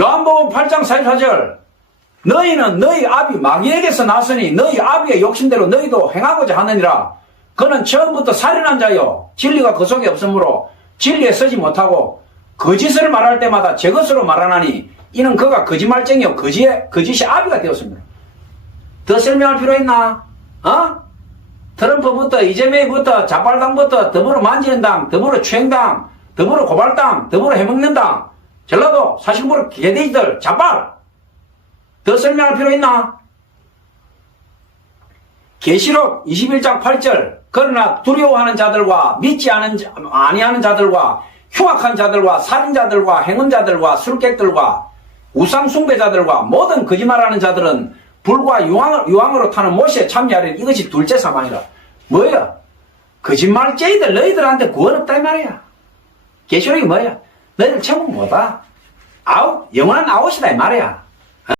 요한복음 8장 44절 너희는 너희 아비 마귀에게서 났으니 너희 아비의 욕심대로 너희도 행하고자 하느니라. 그는 처음부터 살인한 자요. 진리가 그 속에 없으므로 진리에 서지 못하고 거짓을 말할 때마다 제 것으로 말하나니 이는 그가 거짓말쟁이요. 거짓의, 거짓이 아비가 되었습니다. 더 설명할 필요 있나? 어? 트럼프부터 이재명부터 자발당부터 더불어 만지는 당, 더불어 추행당, 더불어 고발당, 더불어 해먹는 당, 전라도 사실부로 개돼지들 자발! 더 설명할 필요 있나? 계시록 21장 8절 그러나 두려워하는 자들과 믿지 않은 자- 아니하는 자들과 흉악한 자들과 살인자들과 행운자들과 술객들과 우상 숭배자들과 모든 거짓말하는 자들은 불과 유황, 유황으로 타는 못에 참여하리니 이것이 둘째 사망이라. 뭐야 거짓말쟁이들 너희들한테 구원 없다 이 말이야. 계시록이 뭐야 너희들 천국 못와 아웃 영원한 아웃이다 이 말이야